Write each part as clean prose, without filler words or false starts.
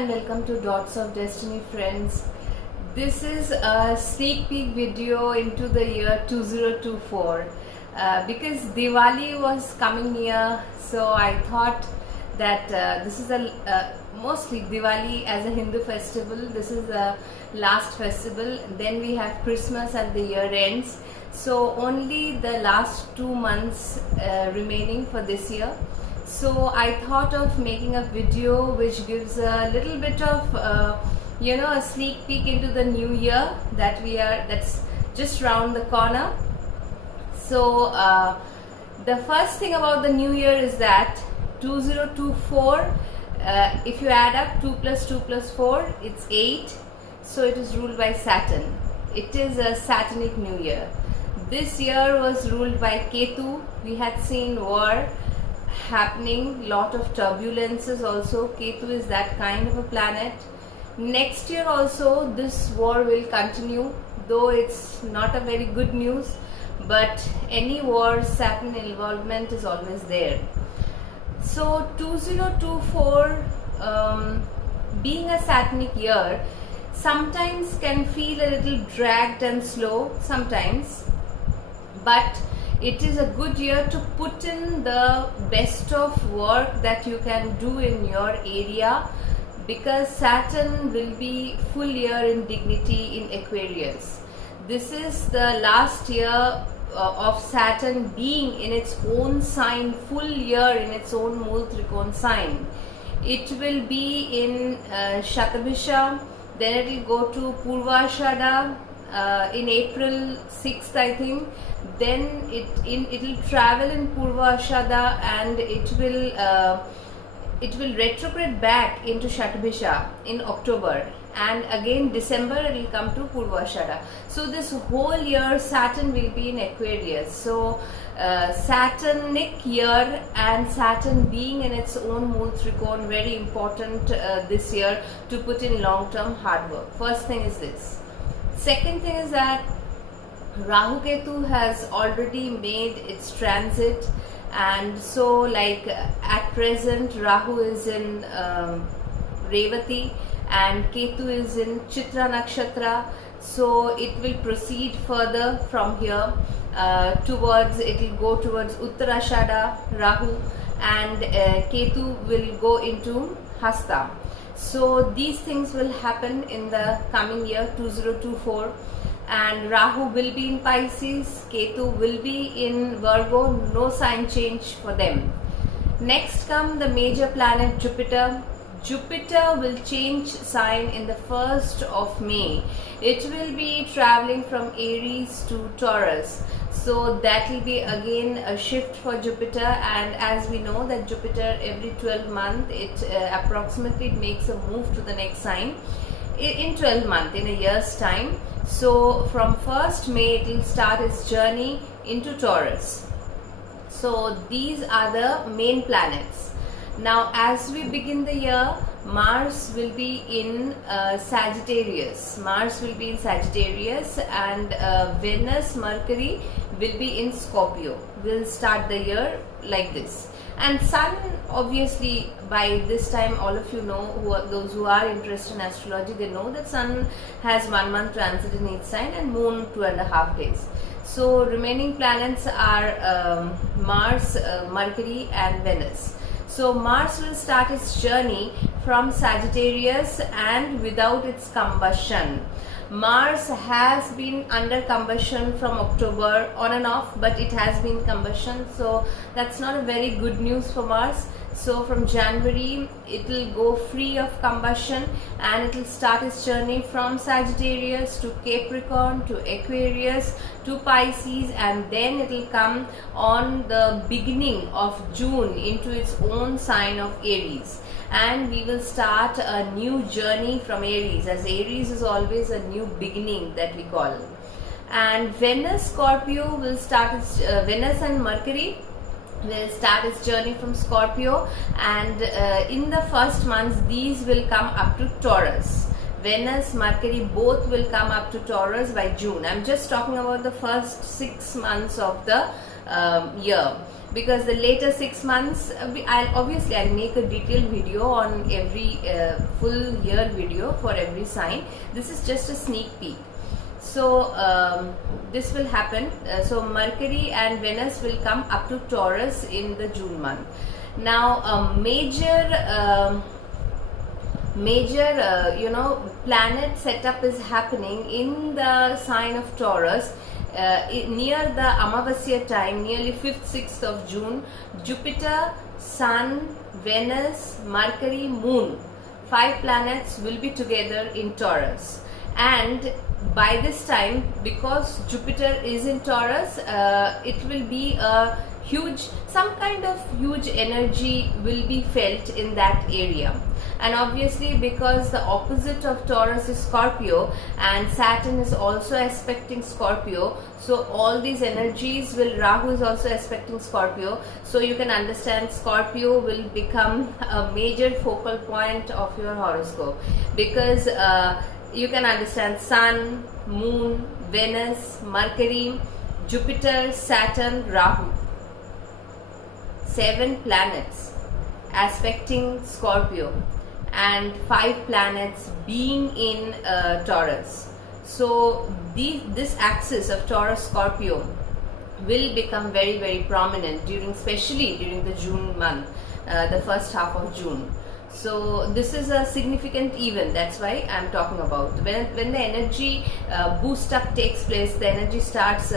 and welcome to Dots of Destiny, friends. This is a sneak peek video into the year 2024 because Diwali was coming near, so I thought that this is mostly Diwali as a Hindu festival. This is the last festival. Then we have Christmas and the year ends. So only the last 2 months remaining for this year. So I thought of making a video which gives a little bit of a sneak peek into the new year that's just round the corner. So the first thing about the new year is that 2024, if you add up 2 plus 2 plus 4, it's 8. So it is ruled by Saturn. It is a Saturnic new year. This year was ruled by Ketu. We had seen war happening, lot of turbulences also. Ketu is that kind of a planet. Next year also this war will continue, though it's not a very good news, but any war, Saturn involvement is always there. So 2024 being a Saturnic year sometimes can feel a little dragged and slow sometimes, but it is a good year to put in the best of work that you can do in your area, because Saturn will be full year in dignity in Aquarius. This is the last year of Saturn being in its own sign, full year in its own Mool Trikon sign. It will be in Shatabhisha, then it will go to Purvashada in April 6th, I think. Then it will travel in Purvashada and it will retrograde back into Shatabhisha in October, and again December it will come to Purvashada. So this whole year Saturn will be in Aquarius. So Saturnic year, and Saturn being in its own Mool Trikon, very important this year to put in long-term hard work. First thing is this. Second thing is that Rahu Ketu has already made its transit, and so like at present Rahu is in Revati and Ketu is in Chitra Nakshatra. So it will proceed further from here it will go towards Uttarashada, Rahu, and Ketu will go into Hasta. So these things will happen in the coming year 2024, and Rahu will be in Pisces, Ketu will be in Virgo, no sign change for them. Next come the major planet Jupiter. Jupiter will change sign in the 1st of May. It will be traveling from Aries to Taurus. So that will be again a shift for Jupiter, and as we know that Jupiter every 12 months it approximately makes a move to the next sign in 12 months, in a year's time. So from 1st May it will start its journey into Taurus. So these are the main planets. Now as we begin the year, Mars will be in Sagittarius. Mars will be in Sagittarius, and Venus, Mercury will be in Scorpio. We'll start the year like this. And Sun, obviously by this time all of you know, those who are interested in astrology, they know that Sun has 1 month transit in each sign and Moon 2.5 days. So remaining planets are Mars, Mercury and Venus. So Mars will start its journey from Sagittarius and without its combustion. Mars has been under combustion from October on and off, but it has been combustion, so that's not a very good news for Mars. So from January it will go free of combustion and it will start its journey from Sagittarius to Capricorn to Aquarius to Pisces, and then it will come on the beginning of June into its own sign of Aries, and we will start a new journey from Aries, as Aries is always a new beginning that we call. And Venus Scorpio will start its Venus and Mercury will start its journey from Scorpio, and in the first months these will come up to Taurus. Venus, Mercury both will come up to Taurus by June. I'm just talking about the first 6 months of the year, because the later 6 months, I'll make a detailed video on every full year video for every sign. This is just a sneak peek. So this will happen. So Mercury and Venus will come up to Taurus in the June month. Now a major planet setup is happening in the sign of Taurus. Near the Amavasya time, nearly 5th, 6th of June, Jupiter, Sun, Venus, Mercury, Moon, 5 planets will be together in Taurus. And by this time, because Jupiter is in Taurus, it will be a some kind of huge energy will be felt in that area. And obviously, because the opposite of Taurus is Scorpio, and Saturn is also aspecting Scorpio, so all these energies will, Rahu is also aspecting Scorpio, so you can understand Scorpio will become a major focal point of your horoscope, because you can understand Sun, Moon, Venus, Mercury, Jupiter, Saturn, Rahu, 7 planets aspecting Scorpio and 5 planets being in Taurus. So this axis of Taurus Scorpio will become very, very prominent especially during the June month, the first half of June. So this is a significant event. That's why I'm talking about when the energy boost up takes place, the energy starts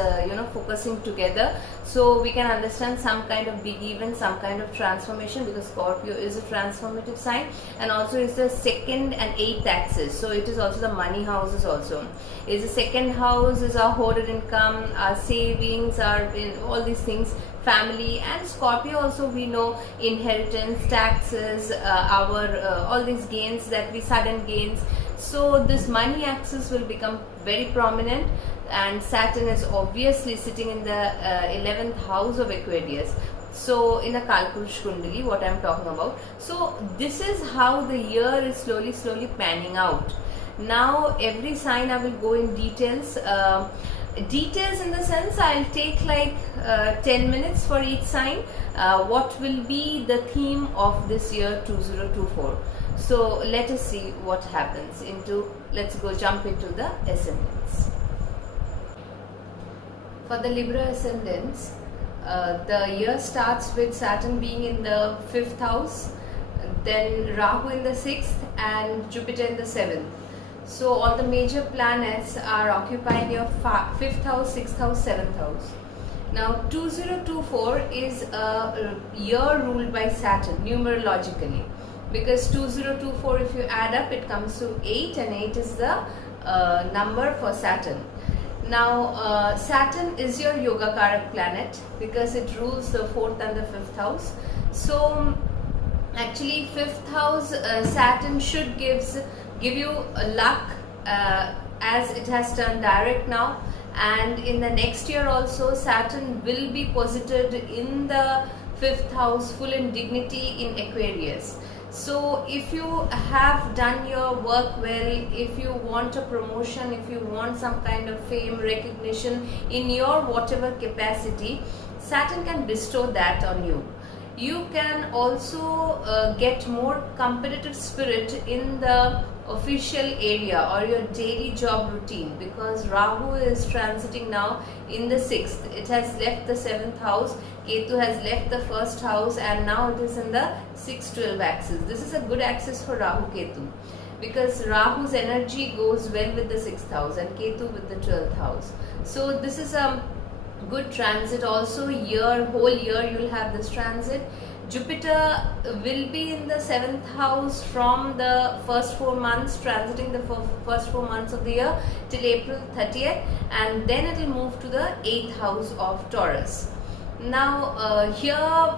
focusing together. So we can understand some kind of big event, some kind of transformation, because Scorpio is a transformative sign, and also is the 2nd and 8th axis. So it is also the money houses. Also is the 2nd house is our hoarded income, our savings, our all these things, family. And Scorpio also, we know, inheritance, taxes, our all these gains that we sudden gains. So this money axis will become very prominent, and Saturn is obviously sitting in the 11th house of Aquarius. So in a Kalpurush Kundali, what I'm talking about. So this is how the year is slowly panning out. Now every sign I will go in details. Details in the sense, I'll take like 10 minutes for each sign. What will be the theme of this year 2024? So let us see what happens. Let's jump into the ascendants. For the Libra ascendants, the year starts with Saturn being in the 5th house, then Rahu in the 6th, and Jupiter in the 7th. So all the major planets are occupying your 5th house, 6th house, 7th house. Now 2024 is a year ruled by Saturn numerologically, because 2024, if you add up, it comes to 8, and 8 is the number for Saturn. Now Saturn is your Yoga-karak planet, because it rules the 4th and the 5th house. So actually 5th house, Saturn should give you luck, as it has turned direct now, and in the next year also Saturn will be posited in the 5th house, full in dignity in Aquarius. So if you have done your work well, if you want a promotion, if you want some kind of fame, recognition in your whatever capacity, Saturn can bestow that on you. You can also get more competitive spirit in the official area or your daily job routine, because Rahu is transiting now in the 6th. It has left the 7th house, Ketu has left the 1st house, and now it is in the 6-12 axis. This is a good axis for Rahu Ketu, because Rahu's energy goes well with the 6th house and Ketu with the 12th house. So this is a good transit. Also whole year you will have this transit. Jupiter will be in the 7th house from the first 4 months, transiting the first 4 months of the year till April 30th, and then it will move to the 8th house of Taurus. Now here,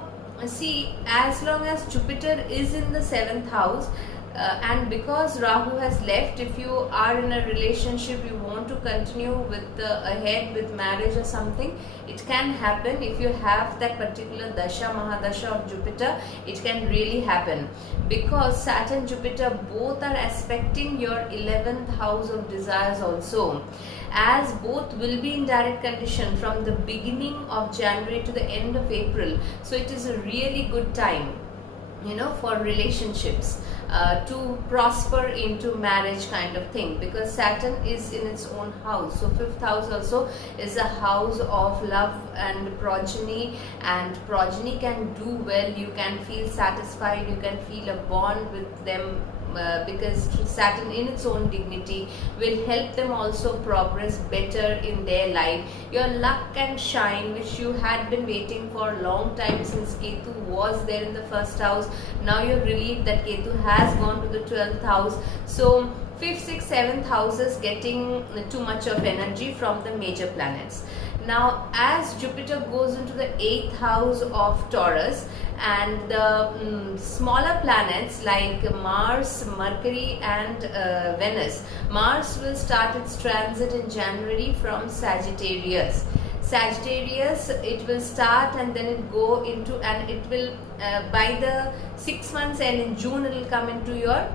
see, as long as Jupiter is in the 7th house, and because Rahu has left, if you are in a relationship, you want to continue with ahead with marriage or something, it can happen. If you have that particular dasha mahadasha of Jupiter, it can really happen, because Saturn Jupiter both are aspecting your 11th house of desires also, as both will be in direct condition from the beginning of January to the end of April. So it is a really good time, you know, for relationships to prosper into marriage kind of thing, because Saturn is in its own house. So 5th house also is a house of love and progeny can do well. You can feel satisfied, you can feel a bond with them, because Saturn in its own dignity will help them also progress better in their life. Your luck and shine, which you had been waiting for a long time, since Ketu was there in the 1st house, now you're relieved that Ketu has gone to the 12th house. So 5th, 6th, 7th houses getting too much of energy from the major planets. Now as Jupiter goes into the 8th house of Taurus, and the smaller planets like Mars, Mercury and Venus, Mars will start its transit in January from Sagittarius. Sagittarius, it will start and then it go into, and it will by the 6 months and in June it will come into your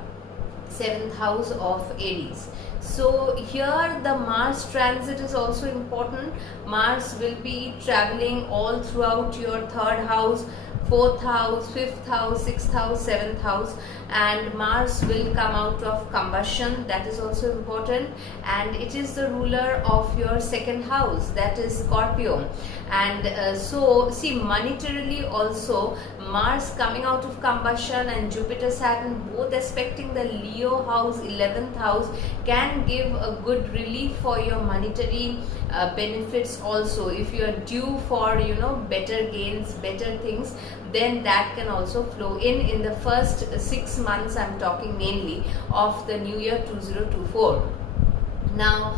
7th house of Aries. So here the Mars transit is also important. Mars will be traveling all throughout your 3rd house, 4th house, 5th house, 6th house, 7th house, and Mars will come out of combustion. That is also important, and it is the ruler of your 2nd house, that is Scorpio. And so see, monetarily also Mars coming out of combustion and Jupiter Saturn both aspecting the Leo house, 11th house, can give a good relief for your monetary benefits also. If you are due for, you know, better gains, better things, then that can also flow in the first 6 months. I'm talking mainly of the new year 2024. Now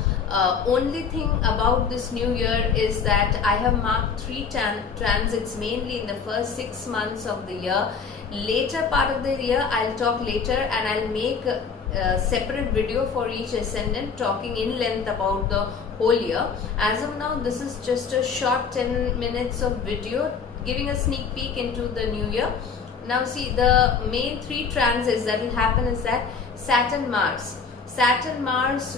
only thing about this new year is that I have marked 3 transits mainly in the first 6 months of the year. Later part of the year I'll talk later, and I'll make a separate video for each ascendant talking in length about the whole year. As of now, this is just a short 10 minutes of video giving a sneak peek into the new year. Now see, the main 3 transits that will happen is that Saturn Mars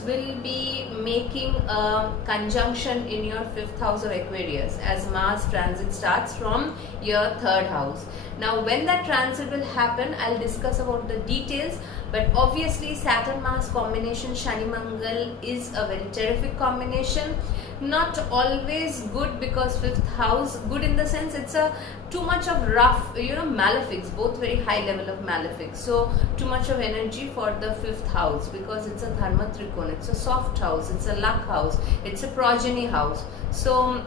will be making a conjunction in your 5th house of Aquarius, as Mars transit starts from your 3rd house. Now when that transit will happen, I'll discuss about the details, but obviously Saturn Mars combination Shani Mangal is a very terrific combination. Not always good, because 5th house, good in the sense it's a too much of rough, you know, malefics, both very high level of malefics. So too much of energy for the 5th house, because it's a dharma trikona, it's a soft house, it's a luck house, it's a progeny house. So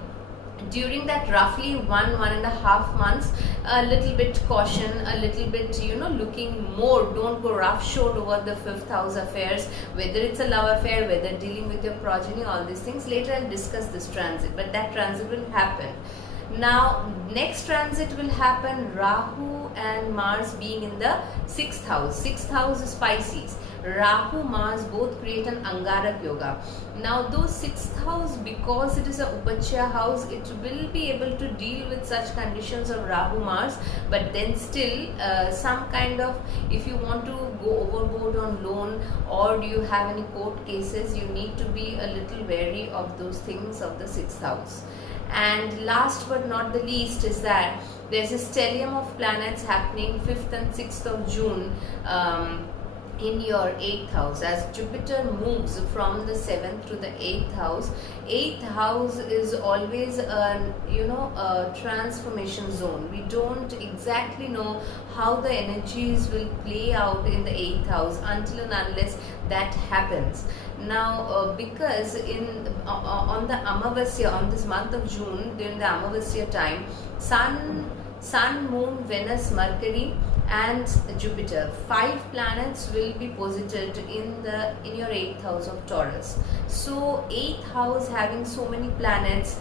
during that roughly 1.5 months, a little bit caution, a little bit, you know, looking more, don't go roughshod over the 5th house affairs, whether it's a love affair, whether dealing with your progeny, all these things. Later I'll discuss this transit, but that transit will happen. Now next transit will happen, Rahu and Mars being in the 6th house. 6th house is Pisces. Rahu, Mars both create an Angarak yoga. Now those 6th house, because it is a Upachya house, it will be able to deal with such conditions of Rahu, Mars, but then still some kind of, if you want to go overboard on loan, or do you have any court cases, you need to be a little wary of those things of the 6th house. And last but not the least is that there's a stellium of planets happening 5th and 6th of June in your 8th house, as Jupiter moves from the 7th to the 8th house. 8th house is always a, you know, a transformation zone. We don't exactly know how the energies will play out in the 8th house until and unless that happens. Now because in on the Amavasya, on this month of June, during the Amavasya time, Sun, Moon, Venus, Mercury and Jupiter, 5 planets will be posited in your 8th house of Taurus. So 8th house having so many planets,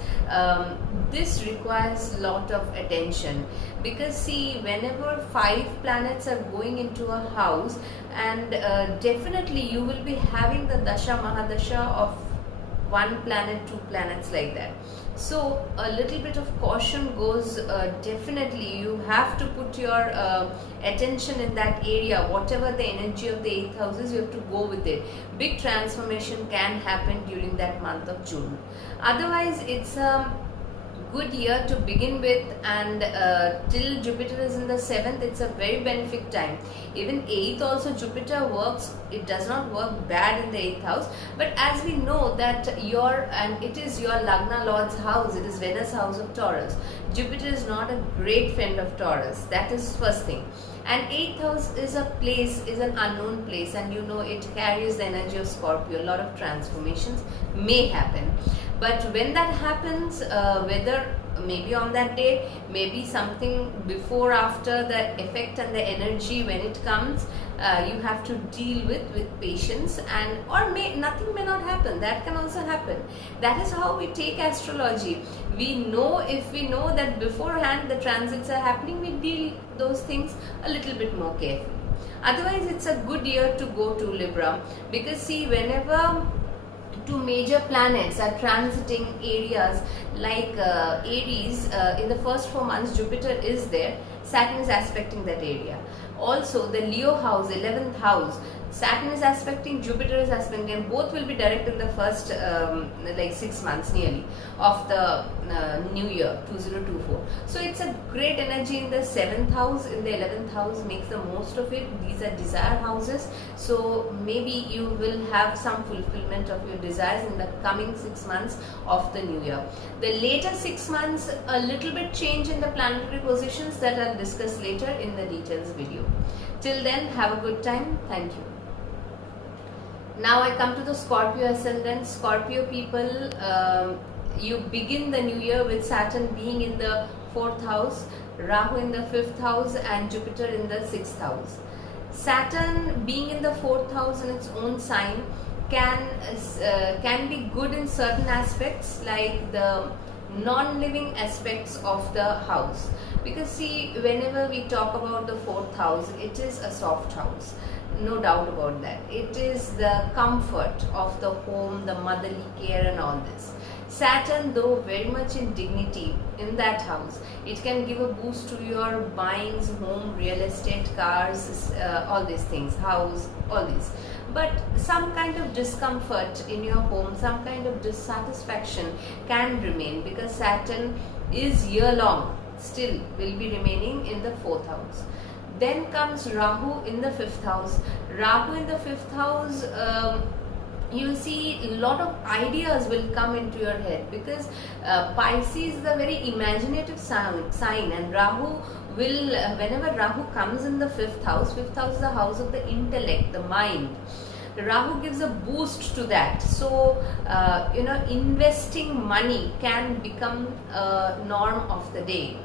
this requires lot of attention, because see, whenever 5 planets are going into a house, and definitely you will be having the dasha mahadasha of 1 planet, 2 planets, like that. So a little bit of caution goes, definitely you have to put your attention in that area. Whatever the energy of the 8th house is, you have to go with it. Big transformation can happen during that month of June. Otherwise, it's a good year to begin with, and till Jupiter is in the 7th, it's a very benefic time. Even 8th also Jupiter works, it does not work bad in the 8th house, but as we know that it is your Lagna Lord's house, it is Venus house of Taurus. Jupiter is not a great friend of Taurus, that is first thing. And 8th house is a place, is an unknown place, and you know it carries the energy of Scorpio. A lot of transformations may happen. But when that happens, whether maybe on that day, maybe something before, after, the effect and the energy when it comes, you have to deal with patience, and or nothing may not happen. That can also happen. That is how we take astrology. We know, if we know that beforehand the transits are happening, we deal those things a little bit more carefully. Otherwise, it's a good year to go to Libra, because see, whenever 2 major planets are transiting areas like Aries, in the first 4 months Jupiter is there, Saturn is aspecting that area. Also the Leo house, 11th house, Saturn is aspecting, Jupiter is aspecting, and both will be direct in the first like 6 months nearly of the new year 2024. So it's a great energy in the 7th house, in the 11th house. Makes the most of it. These are desire houses, so maybe you will have some fulfillment of your desires in the coming 6 months of the new year. The later 6 months, a little bit change in the planetary positions that I'll discuss later in the details video. Till then, have a good time. Thank you. Now I come to the Scorpio ascendant. Scorpio people, you begin the new year with Saturn being in the 4th house, Rahu in the 5th house, and Jupiter in the 6th house. Saturn being in the 4th house in its own sign can be good in certain aspects, like the non-living aspects of the house. Because see, whenever we talk about the 4th house, it is a soft house. No doubt about that. It is the comfort of the home, the motherly care and all this. Saturn, though very much in dignity in that house, it can give a boost to your buyings, home, real estate, cars, all these things, house, all these. But some kind of discomfort in your home, some kind of dissatisfaction can remain, because Saturn is year long, still will be remaining in the 4th house. Then comes Rahu in the 5th house. Rahu in the 5th house, you will see a lot of ideas will come into your head, because Pisces is a very imaginative sign, and Rahu will, whenever Rahu comes in the 5th house is the house of the intellect, the mind. Rahu gives a boost to that. So, investing money can become a norm of the day.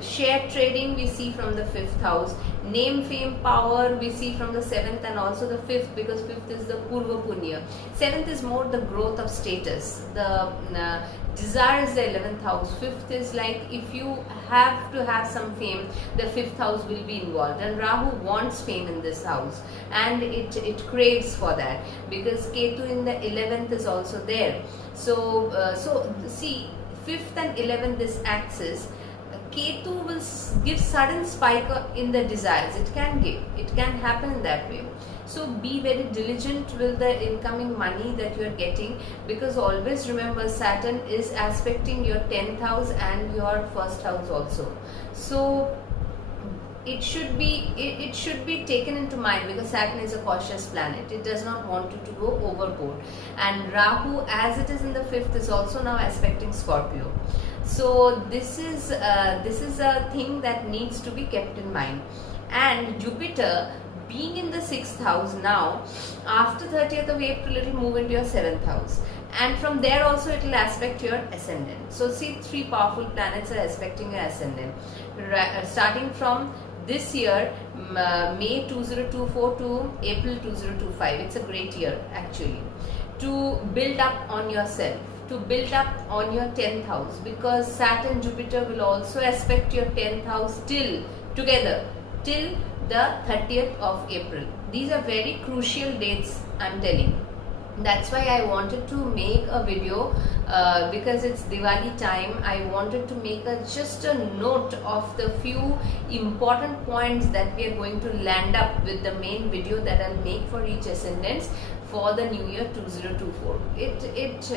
Share trading we see from the 5th house. Name, fame, power we see from the 7th and also the 5th, because 5th is the Purva Punya. 7th is more the growth of status. The desire is the 11th house. 5th is like, if you have to have some fame, the 5th house will be involved. And Rahu wants fame in this house, and it craves for that, because Ketu in the 11th is also there. So, see, 5th and 11th, this axis, Ketu will give sudden spike in the desires. It can happen in that way. So be very diligent with the incoming money that you are getting, because always remember Saturn is aspecting your 10th house and your 1st house also. So it should be taken into mind, because Saturn is a cautious planet. It does not want you to go overboard. And Rahu, as it is in the 5th, is also now aspecting Scorpio. So this is a thing that needs to be kept in mind. And Jupiter being in the 6th house now, after 30th of April it will move into your 7th house, and from there also it will aspect your ascendant. So see, 3 powerful planets are aspecting your ascendant, starting from this year, May 2024 to April 2025. It's a great year actually to build up on yourself. to build up on your 10th house, because Saturn Jupiter will also aspect your 10th house till together till the 30th of April. These are very crucial dates, I'm telling. That's why I wanted to make a video, because it's Diwali time. I wanted to make just a note of the few important points that we are going to land up with the main video that I'll make for each ascendants for the new year 2024. It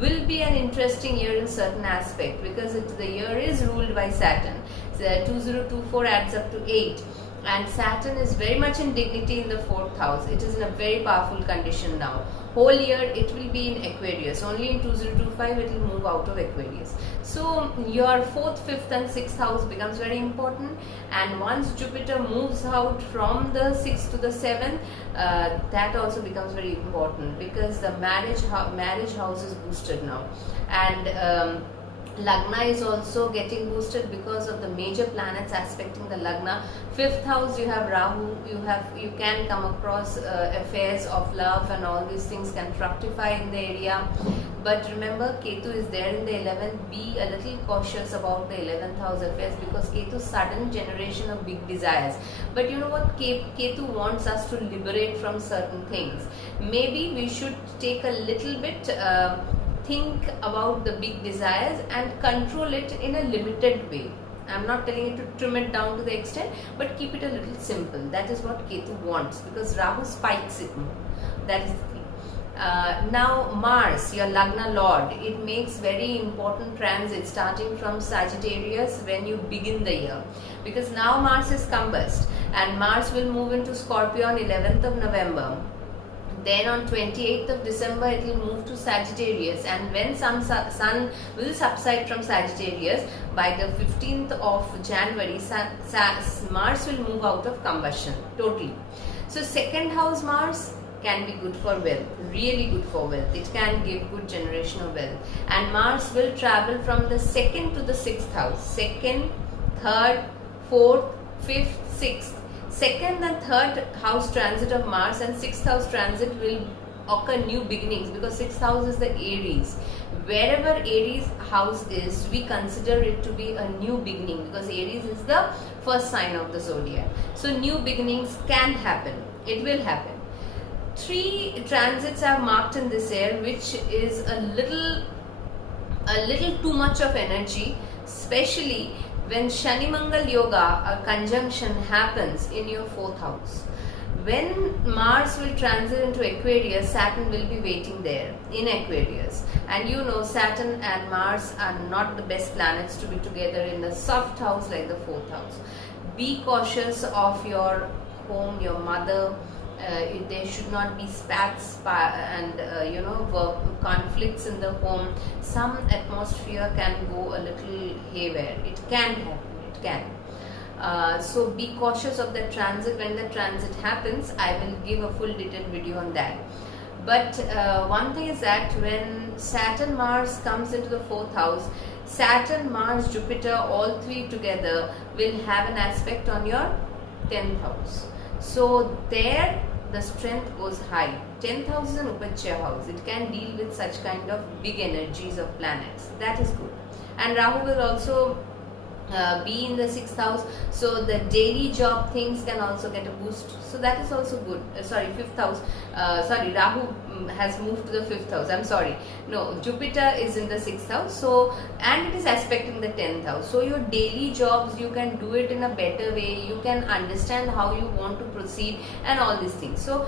will be an interesting year in certain aspect, because the year is ruled by Saturn. So 2024 adds up to 8. And Saturn is very much in dignity in the 4th house. It is in a very powerful condition now. Whole year it will be in Aquarius. Only in 2025 it will move out of Aquarius. So your 4th, 5th and 6th house becomes very important. And once Jupiter moves out from the 6th to the 7th, that also becomes very important, because the marriage house is boosted now. And Lagna is also getting boosted because of the major planets aspecting the Lagna. 5th house, you have Rahu, you can come across affairs of love, and all these things can fructify in the area. But remember, Ketu is there in the 11th. Be a little cautious about the 11th house affairs, because Ketu sudden generation of big desires. But you know what, Ketu wants us to liberate from certain things. Maybe we should take a little bit think about the big desires and control it in a limited way. I'm not telling you to trim it down to the extent, but keep it a little simple. That is what Ketu wants, because Rahu spikes it more. That is the thing. Now Mars, your Lagna Lord, it makes very important transit starting from Sagittarius when you begin the year, because now Mars is combust, and Mars will move into Scorpio on 11th of November. Then on 28th of December it will move to Sagittarius, and when Sun will subside from Sagittarius, by the 15th of January Mars will move out of combustion totally. So 2nd house Mars can be good for wealth, really good for wealth. It can give good generation of wealth. And Mars will travel from the 2nd to the 6th house. 2nd, 3rd, 4th, 5th, 6th. 2nd and 3rd house transit of Mars and 6th house transit will occur new beginnings, because 6th house is the Aries. Wherever Aries house is, we consider it to be a new beginning, because Aries is the first sign of the zodiac. So new beginnings can happen. It will happen. 3 transits are marked in this year, which is a little too much of energy, especially when Shani Mangal Yoga, a conjunction, happens in your 4th house. When Mars will transit into Aquarius, Saturn will be waiting there in Aquarius. And you know, Saturn and Mars are not the best planets to be together in the soft house like the 4th house. Be cautious of your home, your mother. There should not be spats and conflicts in the home. Some atmosphere can go a little haywire. It can happen. It can. So be cautious of the transit. When the transit happens, I will give a full detailed video on that. But one thing is that when Saturn Mars comes into the 4th house, Saturn, Mars, Jupiter, all 3 together will have an aspect on your 10th house. So there the strength goes high. 10th house is an Upachya house. It can deal with such kind of big energies of planets. That is good. And Rahu will also be in the 6th house, so the daily job things can also get a boost, so that is also good. 5th house, Rahu has moved to the 5th house, I'm sorry, no, Jupiter is in the 6th house, so, and it is aspecting the 10th house, so your daily jobs, you can do it in a better way, you can understand how you want to proceed and all these things. So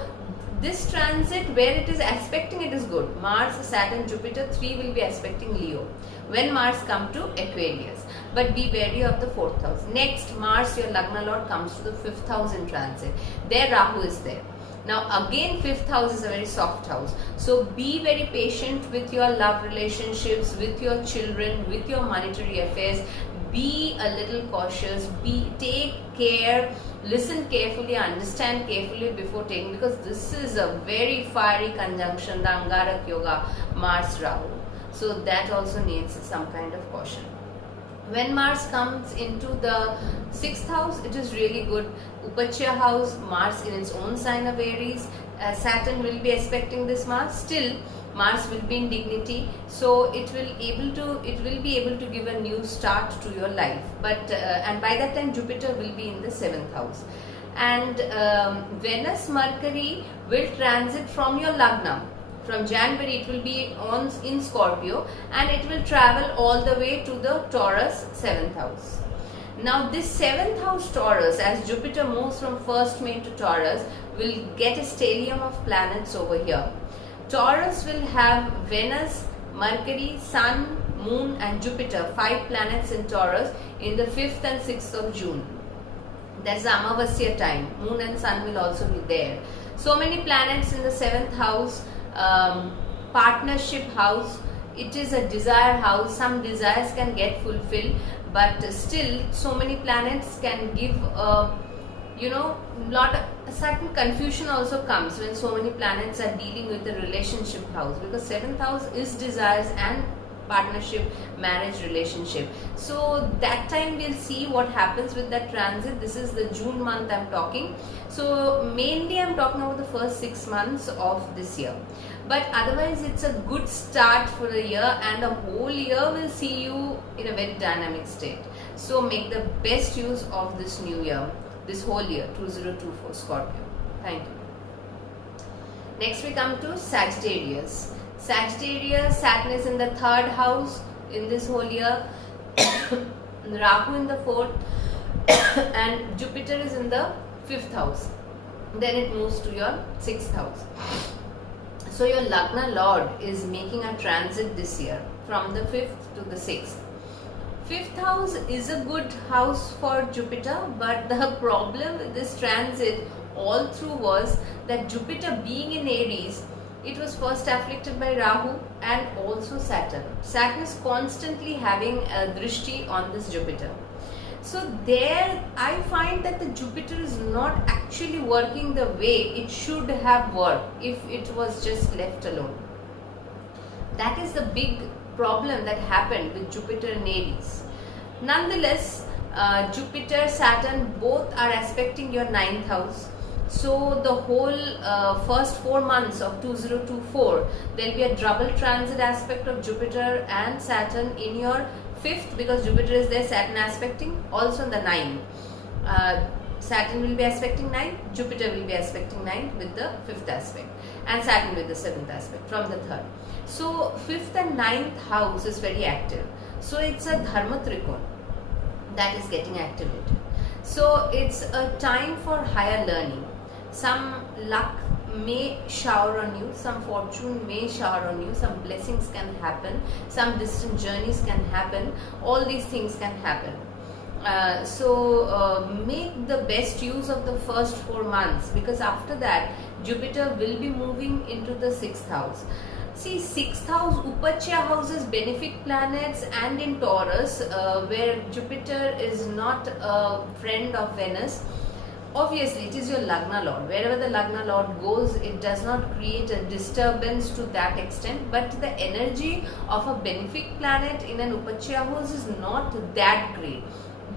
this transit where it is aspecting, it is good. Mars, Saturn, Jupiter, 3 will be aspecting Leo when Mars come to Aquarius. But be wary of the 4th house. Next, Mars, your Lagna Lord, comes to the 5th house in transit. There Rahu is there. Now again 5th house is a very soft house. So be very patient with your love relationships, with your children, with your monetary affairs. Be a little cautious. Take care. Listen carefully, understand carefully before taking, because this is a very fiery conjunction, the Angarak Yoga, Mars Rahu. So that also needs some kind of caution. When Mars comes into the 6th house, it is really good. Upachya house, Mars in its own sign of Aries. Saturn will be aspecting this Mars. Still, Mars will be in dignity, so it will be able to give a new start to your life. But and by that time, Jupiter will be in the 7th house, and Venus, Mercury will transit from your Lagna. From January, it will be on in Scorpio, and it will travel all the way to the Taurus 7th house. Now this 7th house Taurus, as Jupiter moves from 1st May to Taurus, will get a stellium of planets over here. Taurus will have Venus, Mercury, Sun, Moon and Jupiter, 5 planets in Taurus in the 5th and 6th of June. That's the Amavasya time. Moon and Sun will also be there. So many planets in the 7th house. Partnership house, it is a desire house. Some desires can get fulfilled, but still so many planets can give certain confusion also comes when so many planets are dealing with the relationship house, because 7th house is desires and partnership, marriage, relationship. So that time we'll see what happens with that transit. This is the June month I'm talking. So mainly I'm talking about the first 6 months of this year. But otherwise it's a good start for the year, and the whole year will see you in a very dynamic state. So make the best use of this new year, this whole year, 2024 Scorpio. Thank you. Next we come to Sagittarius. Sagittarius, Saturn is in the 3rd house in this whole year, Rahu in the 4th and Jupiter is in the 5th house. Then it moves to your 6th house. So your Lagna Lord is making a transit this year from the 5th to the 6th. 5th house is a good house for Jupiter, but the problem with this transit all through was that Jupiter being in Aries, it was first afflicted by Rahu and also Saturn. Saturn is constantly having a drishti on this Jupiter. So there I find that the Jupiter is not actually working the way it should have worked if it was just left alone. That is the big problem that happened with Jupiter in Aries. Nonetheless, Jupiter, Saturn both are aspecting your 9th house. So the whole first 4 months of 2024, there will be a double transit aspect of Jupiter and Saturn in your 5th, because Jupiter is there, Saturn aspecting, also in the 9th. Saturn will be aspecting 9th, Jupiter will be aspecting 9th with the 5th aspect, and Saturn with the 7th aspect from the 3rd. So 5th and 9th house is very active. So it's a Dharma Trikon that is getting activated. So it's a time for higher learning. Some luck may shower on you, some fortune may shower on you, some blessings can happen, some distant journeys can happen, all these things can happen. So make the best use of the first 4 months, because after that Jupiter will be moving into the 6th house. See, 6th house, Upachya houses, benefic planets, and in Taurus, where Jupiter is not a friend of Venus. Obviously, it is your Lagna Lord. Wherever the Lagna Lord goes, it does not create a disturbance to that extent. But the energy of a benefic planet in an Upachya house is not that great.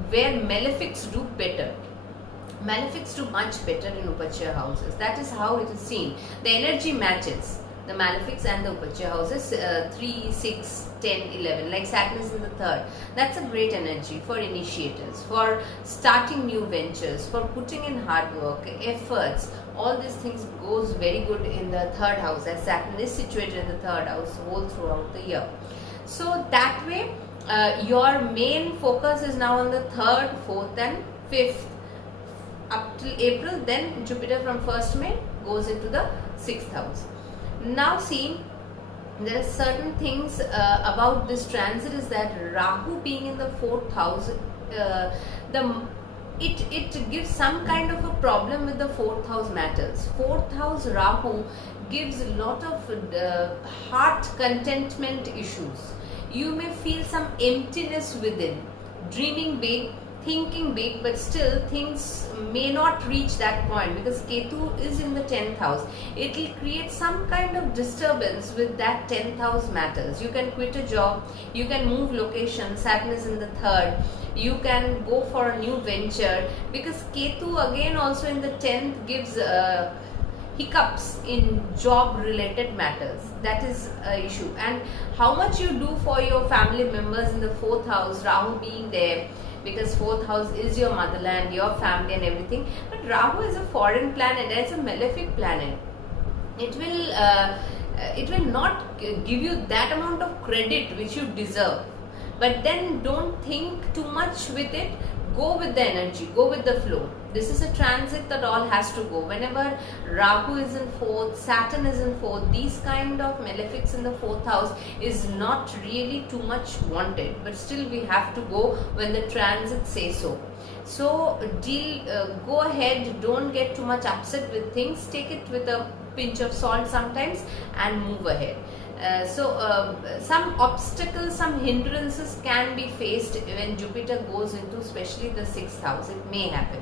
Where malefics do better. Malefics do much better in Upachya houses. That is how it is seen. The energy matches the malefics and the Upachya houses 3, 6, 10, 11, like Saturn is in the 3rd. That's a great energy for initiators, for starting new ventures, for putting in hard work, efforts. All these things goes very good in the 3rd house, as Saturn is situated in the 3rd house whole throughout the year. So that way your main focus is now on the 3rd, 4th and 5th up till April. Then Jupiter from 1st May goes into the 6th house. Now see, there are certain things about this transit is that Rahu being in the 4th house, it gives some kind of a problem with the 4th house matters. 4th house Rahu gives a lot of heart contentment issues. You may feel some emptiness within. Dreaming big, thinking big, but still things may not reach that point because Ketu is in the 10th house. It will create some kind of disturbance with that 10th house matters. You can quit a job, you can move location, Saturn is in the 3rd, you can go for a new venture, because Ketu again also in the 10th gives hiccups in job related matters. That is a issue. And how much you do for your family members in the 4th house, Rahu being there, because 4th house is your motherland, your family and everything. But Rahu is a foreign planet and it's a malefic planet. It will not give you that amount of credit which you deserve. But then don't think too much with it. Go with the energy, go with the flow. This is a transit that all has to go. Whenever Rahu is in 4th, Saturn is in 4th, these kind of malefics in the 4th house is not really too much wanted. But still we have to go when the transit says so. So go ahead, don't get too much upset with things. Take it with a pinch of salt sometimes and move ahead. Some obstacles, some hindrances can be faced when Jupiter goes into especially the 6th house. It may happen.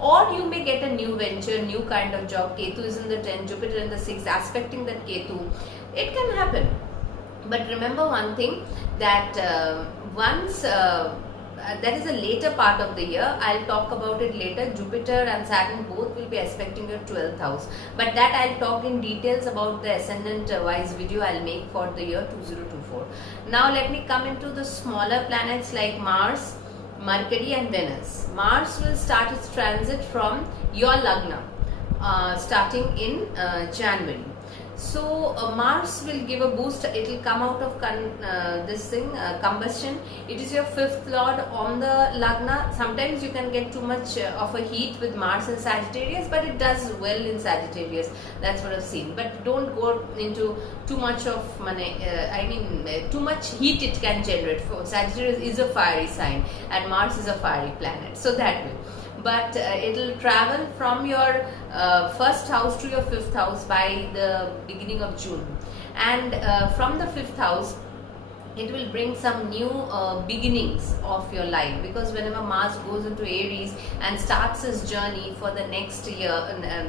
Or you may get a new venture, new kind of job. Ketu is in the 10th, Jupiter in the 6th, aspecting that Ketu. It can happen. But remember one thing, that that is a later part of the year. I'll talk about it later. Jupiter and Saturn both will be aspecting your 12th house. But that I'll talk in details about the ascendant wise video I'll make for the year 2024. Now let me come into the smaller planets like Mars, Mercury and Venus. Mars will start its transit from your Lagna starting in January. So Mars will give a boost. It will come out of combustion. It is your 5th lord on the Lagna. Sometimes you can get too much of a heat with Mars in Sagittarius, but it does well in Sagittarius. That's what I've seen. But don't go into too much of too much heat it can generate. For Sagittarius is a fiery sign and Mars is a fiery planet. So that way. But it will travel from your 1st house to your 5th house by the beginning of June, and from the 5th house it will bring some new beginnings of your life, because whenever Mars goes into Aries and starts his journey for the next year,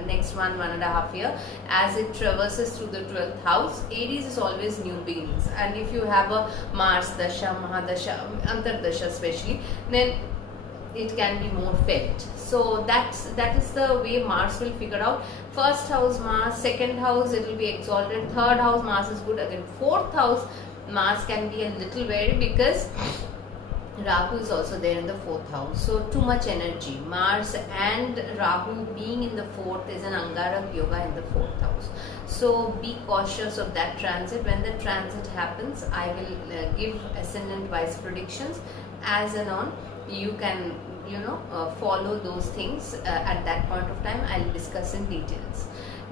next 1.5 year, as it traverses through the 12th house, Aries is always new beginnings. And if you have a Mars Dasha, Mahadasha, Antardasha especially, then it can be more felt. So that is the way Mars will figure out. 1st house Mars, 2nd house it will be exalted, 3rd house Mars is good again, 4th house Mars can be a little wary because Rahu is also there in the 4th house. So too much energy. Mars and Rahu being in the 4th is an Angarak yoga in the 4th house. So be cautious of that transit. When the transit happens, I will give ascendant wise predictions as and on. You can follow those things at that point of time. I'll discuss in details.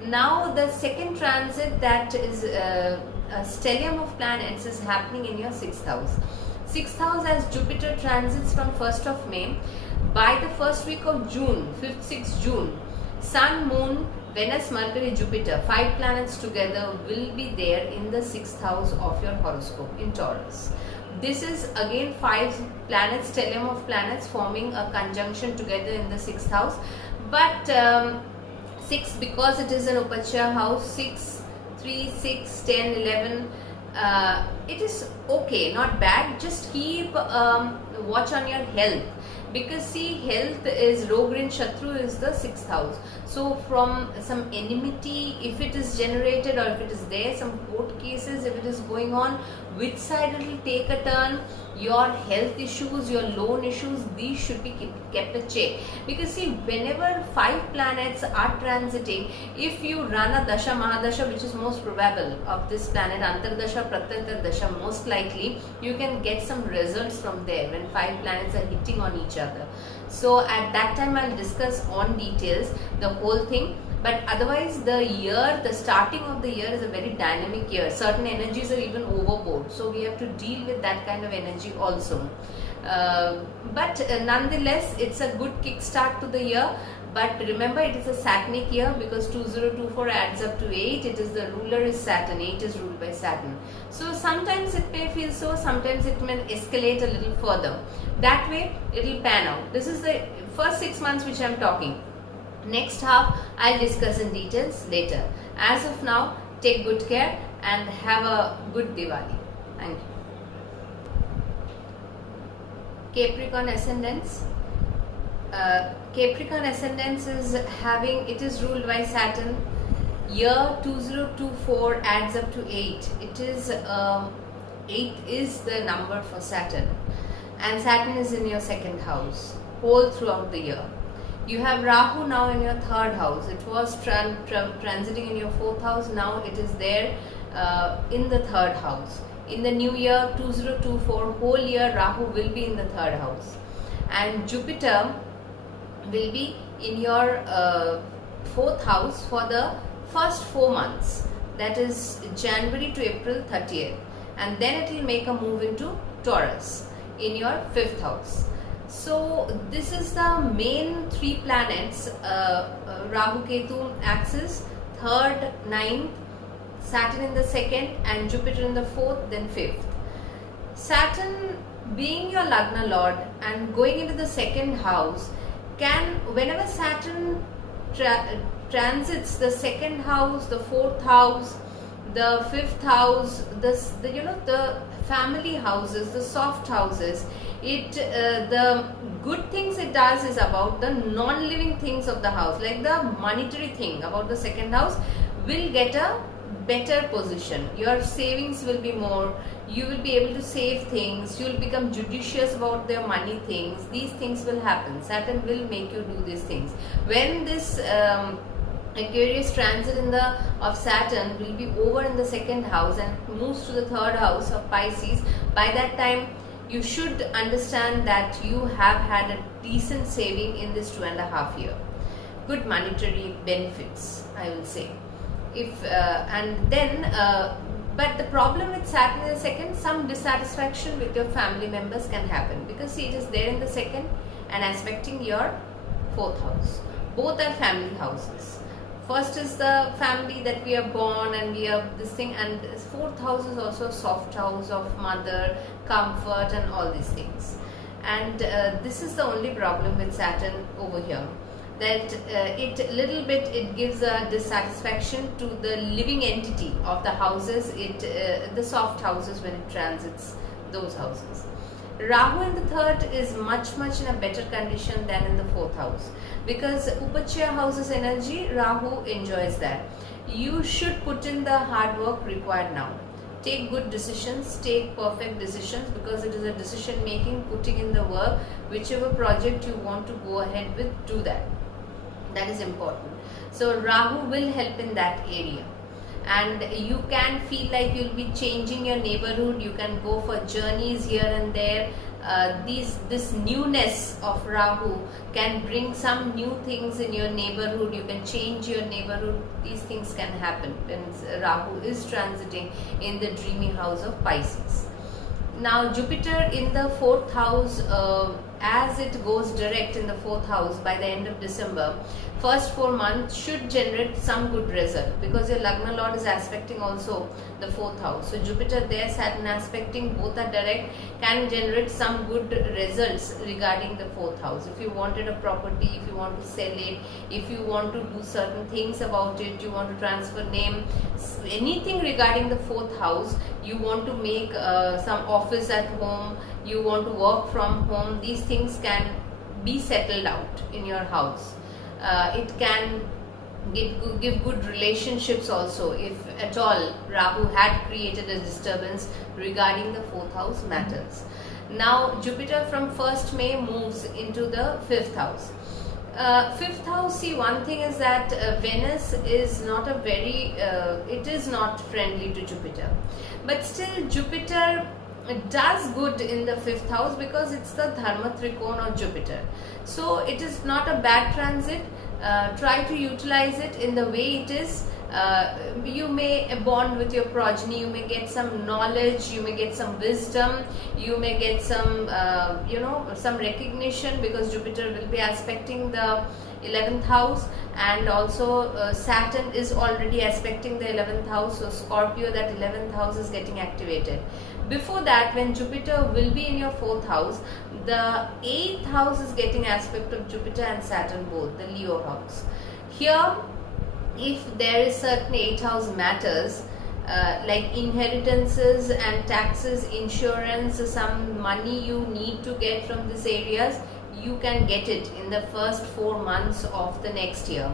Now the second transit, that is a stellium of planets, is happening in your 6th house. 6th house, as Jupiter transits from 1st of May, by the first week of June, 5th, 6th June, Sun, Moon, Venus, Mercury, Jupiter, 5 planets together will be there in the 6th house of your horoscope in Taurus. This is again 5 planets, stellium of planets forming a conjunction together in the 6th house. But 6, because it is an Upachya house, 6, 3, 6, 10, 11, it is okay, not bad. Just keep watch on your health, because see, health is Rogrin Shatru is the 6th house. So from some enmity, if it is generated or if it is there, some court cases, if it is going on, which side it will take a turn, your health issues, your loan issues, these should be kept a check. Because see, whenever 5 planets are transiting, if you run a Dasha Mahadasha, which is most probable of this planet, Antardasha, Pratyantardasha, most likely you can get some results from there when 5 planets are hitting on each other. So at that time I'll discuss on details the whole thing. But otherwise, the starting of the year is a very dynamic year. Certain energies are even overboard. So we have to deal with that kind of energy also. But nonetheless, it's a good kickstart to the year. But remember, it is a Saturnic year because 2024 adds up to 8. It is the ruler is Saturn. 8 is ruled by Saturn. So sometimes it may feel so, sometimes it may escalate a little further. That way, it will pan out. This is the first 6 months which I am talking. Next half, I'll discuss in details later. As of now, take good care and have a good Diwali. Thank you. Capricorn ascendants. Capricorn ascendants is having, it is ruled by Saturn. Year 2024 adds up to 8. It is 8 is the number for Saturn, and Saturn is in your second house whole throughout the year. You have Rahu now in your third house. It was transiting in your fourth house. Now it is there in the third house. In the new year 2024 whole year, Rahu will be in the third house, and Jupiter will be in your fourth house for the first 4 months, that is January to April 30th, and then it will make a move into Taurus in your fifth house. So this is the main 3 planets, Rahu Ketu axis, 3rd, 9th, Saturn in the 2nd and Jupiter in the 4th, then 5th. Saturn being your Lagna Lord and going into the 2nd house can, whenever Saturn transits the 2nd house, the 4th house, the 5th house, the family houses, the soft houses, the good things it does is about the non-living things of the house, like the monetary thing about the 2nd house will get a better position. Your savings will be more, you will be able to save things, you will become judicious about their money things. These things will happen. Saturn will make you do these things. When this Aquarius transit of Saturn will be over in the 2nd house and moves to the 3rd house of Pisces, by that time you should understand that you have had a decent saving in this 2.5 years. Good monetary benefits, I will say. But the problem with Saturn in the 2nd, some dissatisfaction with your family members can happen, because see, it is there in the 2nd and aspecting your 4th house. Both are family houses. First is the family that we are born and we are this thing, and 4th house is also a soft house of mother, comfort and all these things. And this is the only problem with Saturn over here, that it gives a dissatisfaction to the living entity of the houses, the soft houses when it transits those houses. Rahu in the 3rd is much in a better condition than in the 4th house, because Upachya house's energy, Rahu enjoys that. You should put in the hard work required now. Take good decisions, take perfect decisions, because it is a decision making, putting in the work. Whichever project you want to go ahead with, do that. That is important. So Rahu will help in that area, and you can feel like you'll be changing your neighborhood. You can go for journeys here and there. This newness of Rahu can bring some new things in your neighborhood. You can change your neighborhood. These things can happen when Rahu is transiting in the dreamy house of Pisces. Now Jupiter in the 4th house, as it goes direct in the 4th house by the end of December, first 4 months should generate some good result, because your Lagna Lord is aspecting also the 4th house. So Jupiter there, Saturn aspecting, both are direct, can generate some good results regarding the 4th house. If you wanted a property, if you want to sell it, if you want to do certain things about it, you want to transfer name, anything regarding the 4th house, you want to make some office at home, you want to work from home, these things can be settled out in your house. It can give good relationships also, if at all Rahu had created a disturbance regarding the 4th house matters. Now Jupiter from 1st May moves into the 5th house. 5th house, see, one thing is that Venus is not a very, it is not friendly to Jupiter, but still Jupiter does good in the 5th house because it's the Dharma Trikona of Jupiter. So it is not a bad transit. Try to utilize it in the way it is. You may bond with your progeny, you may get some knowledge, you may get some wisdom, you may get some some recognition, because Jupiter will be aspecting the 11th house, and also Saturn is already aspecting the 11th house. So Scorpio, that 11th house is getting activated. Before that, when Jupiter will be in your 4th house, the 8th house is getting aspect of Jupiter and Saturn both, the Leo house. Here, if there is certain 8th house matters, like inheritances and taxes, insurance, some money you need to get from these areas, you can get it in the first 4 months of the next year.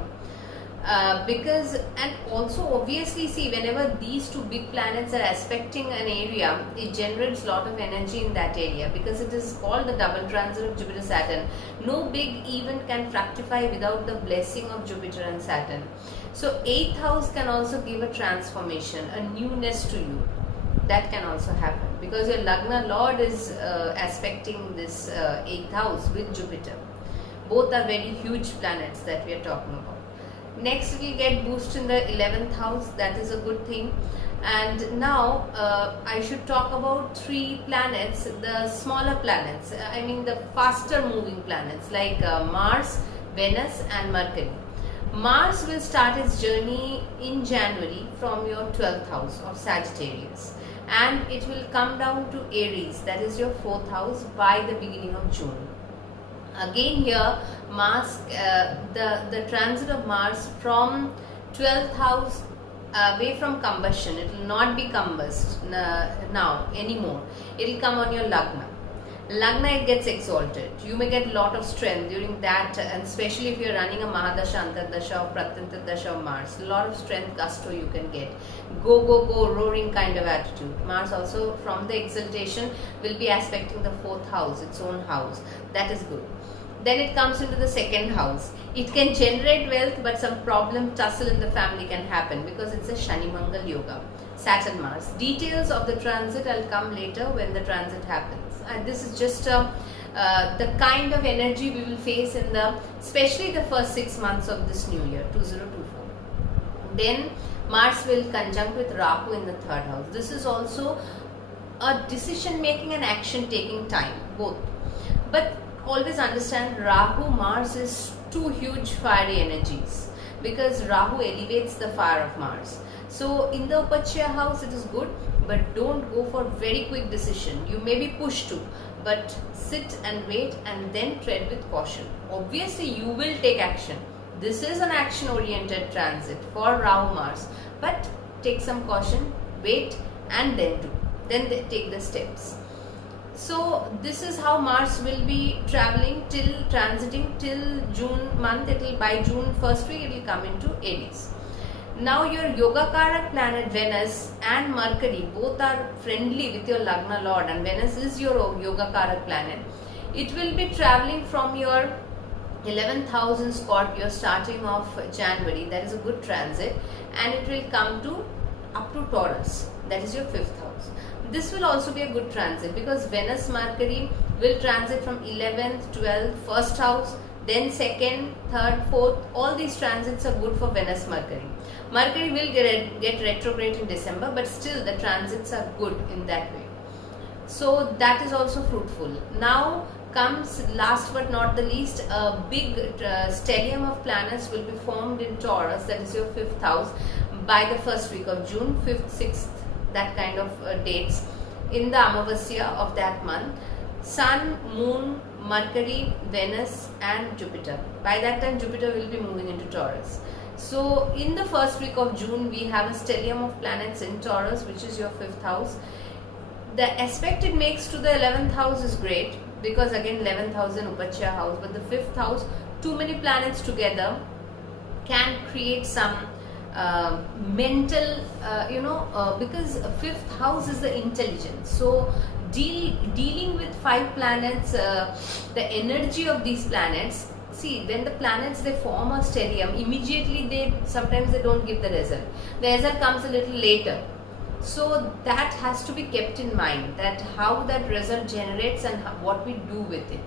Because, and also obviously, see, whenever these two big planets are aspecting an area, it generates a lot of energy in that area, because it is called the double transit of Jupiter Saturn. No big event can fructify without the blessing of Jupiter and Saturn. So 8th house can also give a transformation, a newness to you. That can also happen, because your Lagna Lord is aspecting this 8th house with Jupiter. Both are very huge planets that we are talking about. Next, we will get boost in the 11th house. That is a good thing. And now I should talk about 3 planets, the smaller planets, I mean the faster moving planets, like Mars, Venus and Mercury. Mars will start its journey in January from your 12th house of Sagittarius, and it will come down to Aries, that is your 4th house, by the beginning of June. Again here, Mars, the transit of Mars from 12th house away from combustion, it will not be combust now anymore. It will come on your Lagna. Lagna, it gets exalted. You may get a lot of strength during that, and especially if you are running a Mahadasha, Antardasha or Pratyantardasha of Mars, a lot of strength, gusto you can get. Go, go, go, roaring kind of attitude. Mars also from the exaltation will be aspecting the 4th house, its own house. That is good. Then it comes into the 2nd house. It can generate wealth, but some problem, tussle in the family can happen, because it's a Shani Mangal Yoga, Saturn Mars. Details of the transit I'll come later when the transit happens. And this is just the kind of energy we will face in especially the first 6 months of this new year, 2024. Then Mars will conjunct with Rahu in the 3rd house. This is also a decision making and action taking time, both. But always understand, Rahu Mars is 2 huge fiery energies, because Rahu elevates the fire of Mars. So in the Upachya house it is good, but don't go for very quick decision. You may be pushed to, but sit and wait and then tread with caution. Obviously you will take action. This is an action oriented transit for Rahu Mars, but take some caution, wait and then do. Then take the steps. So this is how Mars will be transiting till June month. It will, by June first week, it will come into Aries. Now your Yogakarak planet Venus and Mercury both are friendly with your Lagna Lord, and Venus is your Yogakarak planet. It will be traveling from your 11th house in Scorpio starting off January. That is a good transit, and it will come to up to Taurus, that is your 5th house. This will also be a good transit, because Venus Mercury will transit from 11th, 12th, 1st house, then 2nd, 3rd, 4th. All these transits are good for Venus Mercury. Mercury will get retrograde in December, but still the transits are good in that way. So that is also fruitful. Now comes, last but not the least, a big stellium of planets will be formed in Taurus, that is your 5th house, by the first week of June, 5th, 6th, that kind of dates, in the Amavasya of that month. Sun, Moon, Mercury, Venus and Jupiter. By that time Jupiter will be moving into Taurus. So in the first week of June we have a stellium of planets in Taurus, which is your 5th house. The aspect it makes to the 11th house is great, because again 11th house and Upachya house, but the 5th house, too many planets together can create some mental, because 5th house is the intelligence. So dealing with 5 planets, the energy of these planets, see, when the planets they form a stellium, immediately sometimes they don't give the result. The result comes a little later. So that has to be kept in mind, that how that result generates and what we do with it.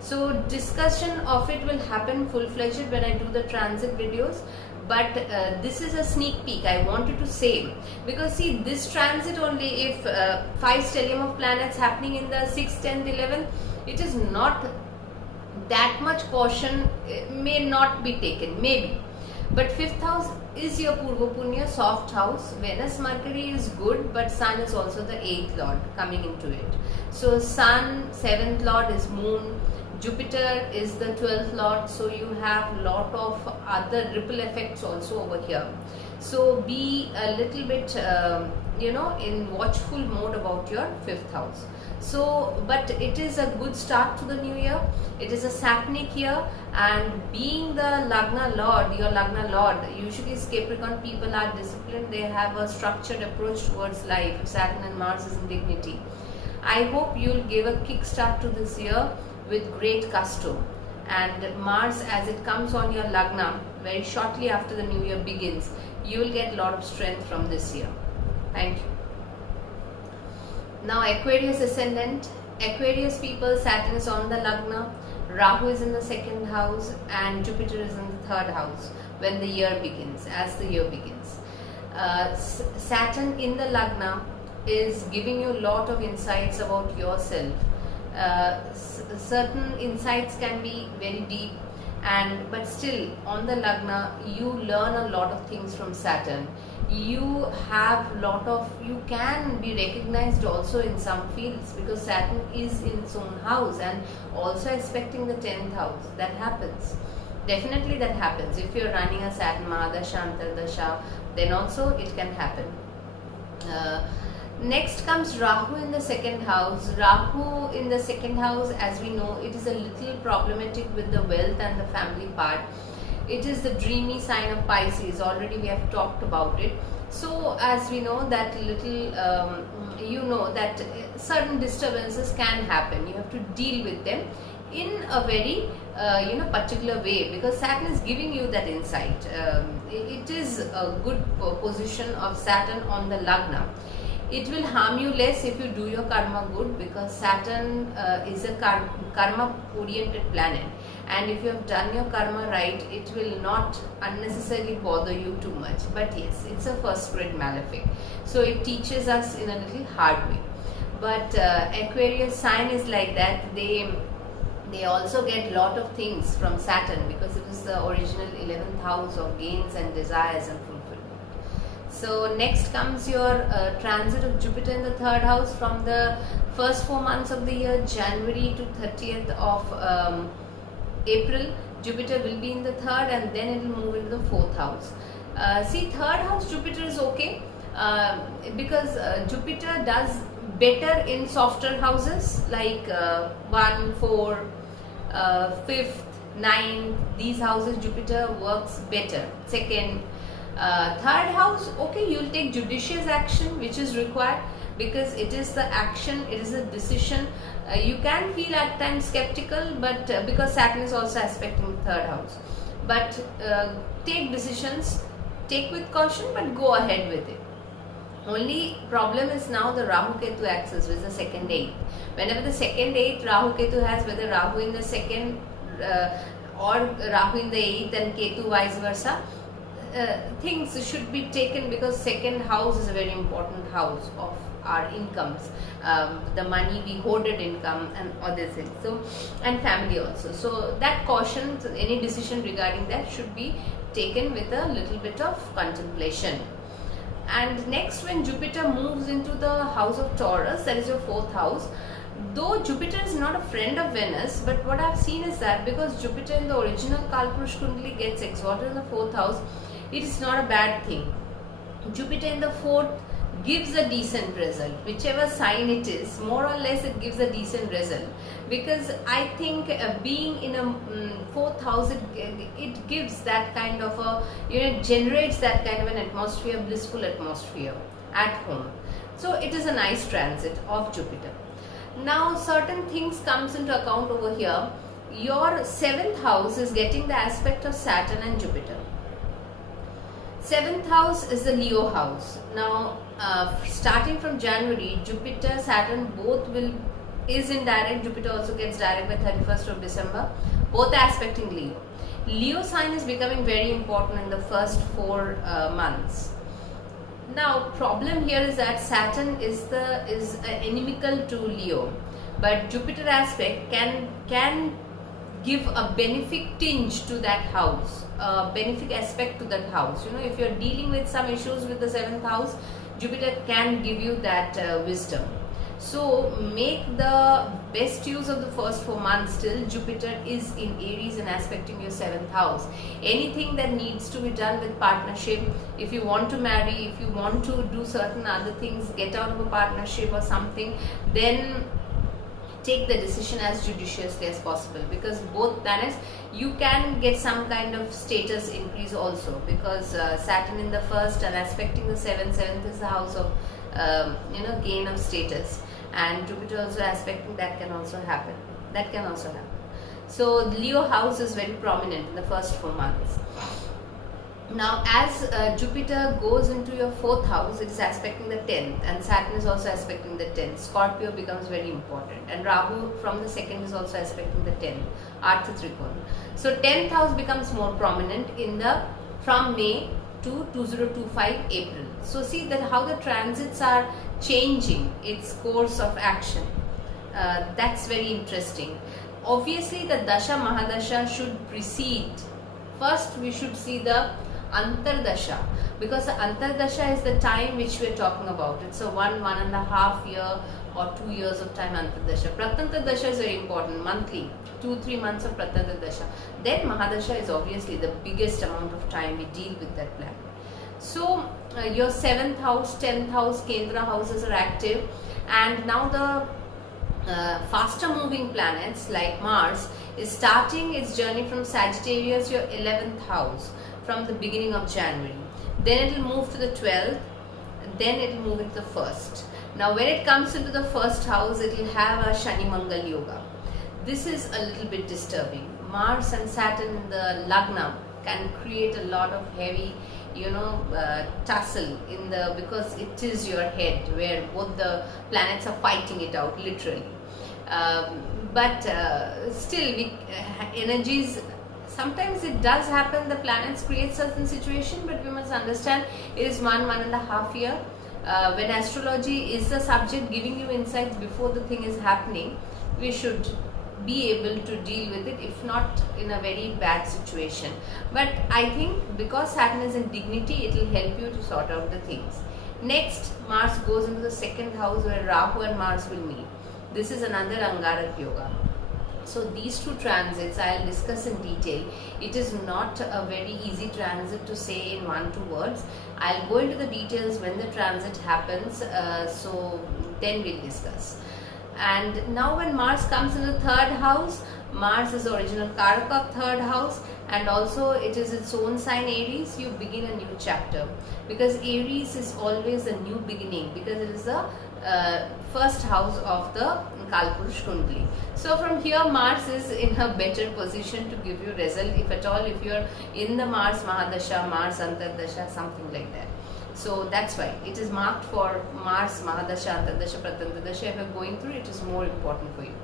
So discussion of it will happen full-fledged when I do the transit videos. but this is a sneak peek I wanted to say, because see, this transit only, if 5 stellium of planets happening in the 6th, 10th, 11th, it is not that much caution, may not be taken, maybe. But 5th house is your Purva Punya, soft house. Venus, Mercury is good, but Sun is also the 8th lord coming into it. So Sun, 7th lord is Moon, Jupiter is the 12th lord, so you have lot of other ripple effects also over here. So be a little bit in watchful mode about your 5th house. So, but it is a good start to the new year. It is a Saturnic year, and being the Lagna Lord, your Lagna Lord, usually Capricorn people are disciplined, they have a structured approach towards life. Saturn and Mars is in dignity. I hope you'll give a kickstart to this year with great gusto. And Mars, as it comes on your Lagna very shortly after the new year begins, you will get a lot of strength from this year. Thank you. Now Aquarius ascendant. Aquarius people, Saturn is on the Lagna, Rahu is in the 2nd house, and Jupiter is in the 3rd house when the year begins, as the year begins. Saturn in the Lagna is giving you a lot of insights about yourself. Certain insights can be very deep, but still on the Lagna you learn a lot of things from Saturn. You can be recognized also in some fields, because Saturn is in its own house and also expecting the 10th house. That happens. Definitely that happens. If you're running a Saturn Mahadasha, Antardasha, then also it can happen. Next comes Rahu in the 2nd house. Rahu in the 2nd house, as we know, it is a little problematic with the wealth and the family part. It is the dreamy sign of Pisces. Already we have talked about it. So as we know that little, that certain disturbances can happen. You have to deal with them in a very particular way, because Saturn is giving you that insight. It is a good position of Saturn on the Lagna. It will harm you less if you do your karma good, because Saturn is a karma oriented planet, and if you have done your karma right, it will not unnecessarily bother you too much. But yes, it's a first grade malefic, so it teaches us in a little hard way. But Aquarius sign is like that. They also get lot of things from Saturn, because it is the original 11th house of gains and desires and fulfillment. So next comes your transit of Jupiter in the 3rd house from the first 4 months of the year, January to 30th of April. Jupiter will be in the 3rd, and then it will move into the 4th house. See, 3rd house Jupiter is okay, because Jupiter does better in softer houses like 1, 4, 5th, 9th. These houses Jupiter works better. 2nd, 3rd house, okay, you'll take judicious action which is required, because it is the action, it is a decision. You can feel at times skeptical, but because Saturn is also aspecting the 3rd house. But take decisions, take with caution, but go ahead with it. Only problem is now the Rahu Ketu axis, which is the 2nd 8th. Whenever the 2nd 8th Rahu Ketu has, whether Rahu in the 2nd or Rahu in the 8th and Ketu vice versa, things should be taken, because 2nd house is a very important house of our incomes, the money, we hoarded income and other things, so, and family also. So that caution, any decision regarding that should be taken with a little bit of contemplation. And next, when Jupiter moves into the house of Taurus, that is your 4th house, though Jupiter is not a friend of Venus, but what I have seen is that because Jupiter in the original Kalpurush Kundali gets exalted in the 4th house, it is not a bad thing. Jupiter in the 4th gives a decent result. Whichever sign it is, more or less it gives a decent result, because I think being in a 4th house, it gives that kind of a, generates that kind of an atmosphere, blissful atmosphere at home. So it is a nice transit of Jupiter. Now certain things comes into account over here. Your 7th house is getting the aspect of Saturn and Jupiter. 7th house is the Leo house. Now starting from January, Jupiter, Saturn both is in direct. Jupiter also gets direct by 31st of December. Both are aspecting Leo. Leo sign is becoming very important in the first 4 months. Now, problem here is that Saturn is inimical to Leo, but Jupiter aspect can give a benefic tinge to that house, a benefic aspect to that house. You know, if you're dealing with some issues with the seventh house, Jupiter can give you that wisdom. So make the best use of the first 4 months till Jupiter is in Aries and aspecting your 7th house. Anything that needs to be done with partnership, if you want to marry, if you want to do certain other things, get out of a partnership or something, then take the decision as judiciously as possible, because both planets, you can get some kind of status increase also, because Saturn in the first and aspecting the 7th is the house of gain of status, and Jupiter also aspecting that can also happen. So Leo house is very prominent in the first 4 months. Now, as Jupiter goes into your 4th house, it is aspecting the 10th, and Saturn is also aspecting the 10th. Scorpio becomes very important, and Rahu from the 2nd is also aspecting the 10th, Artha Trikona. So 10th house becomes more prominent from May to 2025 April. So see that how the transits are changing its course of action. That's very interesting. Obviously, the Dasha Mahadasha should precede. First, we should see the Antardasha, because the Antardasha is the time which we are talking about. It's a 1.5 year or 2 years of time Antardasha. Pratantardasha is very important, monthly, 2-3 months of Pratantardasha. Then Mahadasha is obviously the biggest amount of time we deal with that planet. So your 7th house, 10th house, Kendra houses are active, and now the faster moving planets like Mars is starting its journey from Sagittarius, your 11th house, from the beginning of January. Then it will move to the 12th, then it will move into the 1st. Now when it comes into the 1st house, it will have a Shani Mangal Yoga. This is a little bit disturbing. Mars and Saturn in the Lagna can create a lot of heavy tussle because it is your head where both the planets are fighting it out literally. But still, energies, sometimes it does happen, the planets create certain situation, but we must understand it is 1.5 year. When astrology is the subject giving you insights before the thing is happening, we should be able to deal with it, if not in a very bad situation. But I think because Saturn is in dignity, it will help you to sort out the things. Next, Mars goes into the 2nd house where Rahu and Mars will meet. This is another Angarak Yoga. So these two transits I will discuss in detail. It is not a very easy transit to say in 1-2 words. I will go into the details when the transit happens, so then we will discuss. And now when Mars comes in the 3rd house, Mars is the original Karaka of 3rd house, and also it is its own sign Aries. You begin a new chapter, because Aries is always a new beginning, because it is the 1st house of the Kalpurush Kundali. So from here Mars is in a better position to give you result, if at all, if you are in the Mars Mahadasha, Mars Antardasha, something like that. So that's why it is marked for Mars Mahadasha, Antardasha, Pratantardasha. If you are going through, it is more important for you.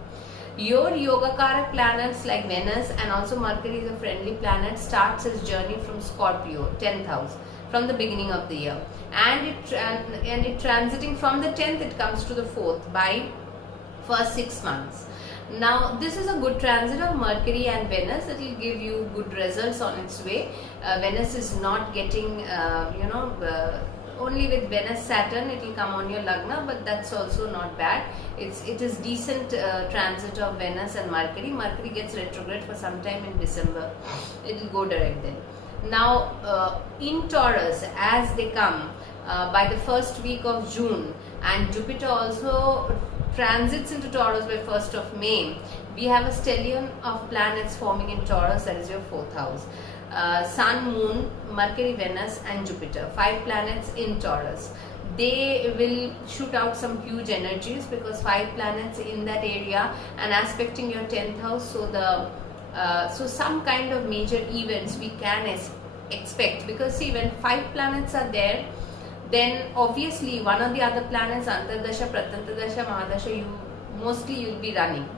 Your Yogakarak planets like Venus and also Mercury is a friendly planet, starts its journey from Scorpio, 10th house, from the beginning of the year, and it transiting from the 10th, it comes to the 4th by first 6 months. Now this is a good transit of Mercury and Venus. It will give you good results on its way. Venus is not getting only with Venus Saturn it will come on your Lagna, but that's also not bad. It is decent transit of Venus and Mercury. Mercury gets retrograde for some time in December. It will go direct then. Now in Taurus, as they come by the first week of June, and Jupiter also transits into Taurus by 1st of May, we have a stellium of planets forming in Taurus, that is your 4th house. Sun, Moon, Mercury, Venus and Jupiter, 5 planets in Taurus. They will shoot out some huge energies, because 5 planets in that area and aspecting your 10th house. So some kind of major events we can expect, because see, when 5 planets are there, then obviously one of the other planets, Antardasha, Pratantardasha, Mahadasha, you will be running.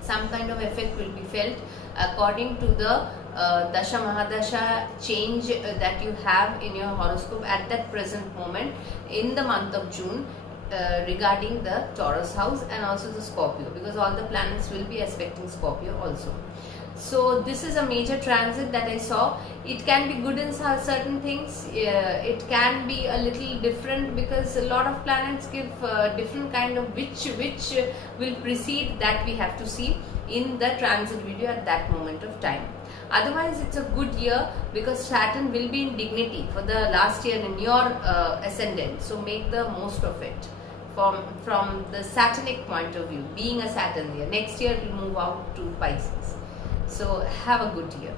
Some kind of effect will be felt according to the Dasha Mahadasha change that you have in your horoscope at that present moment in the month of June, regarding the Taurus house and also the Scorpio, because all the planets will be aspecting Scorpio also. So this is a major transit that I saw. It can be good in certain things, it can be a little different, because a lot of planets give different kind of which will precede, that we have to see in the transit video at that moment of time. Otherwise it's a good year, because Saturn will be in dignity for the last year in your ascendant, so make the most of it from the Saturnic point of view, being a Saturn year. Next year it will move out to Pisces, so have a good year.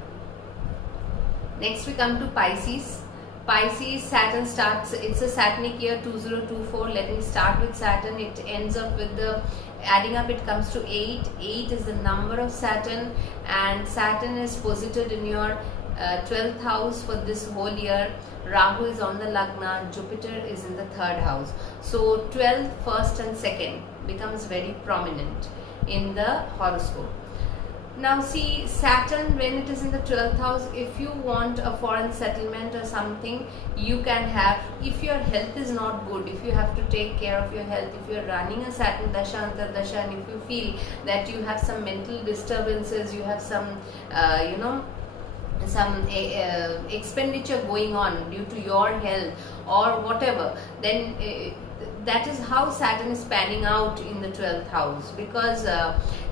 Next we come to Pisces. Pisces, Saturn starts, it's a Saturnic year 2024. Let me start with Saturn. It ends up with the adding up, it comes to 8. 8 is the number of Saturn, and Saturn is posited in your 12th house for this whole year. Rahu is on the Lagna, Jupiter is in the 3rd house. So 12th, 1st and 2nd becomes very prominent in the horoscope. Now see, Saturn, when it is in the 12th house, if you want a foreign settlement or something, you can have. If your health is not good, if you have to take care of your health, if you are running a Saturn Dasha, Antardasha, and if you feel that you have some mental disturbances, you have some, some expenditure going on due to your health or whatever, then that is how Saturn is panning out in the 12th house, because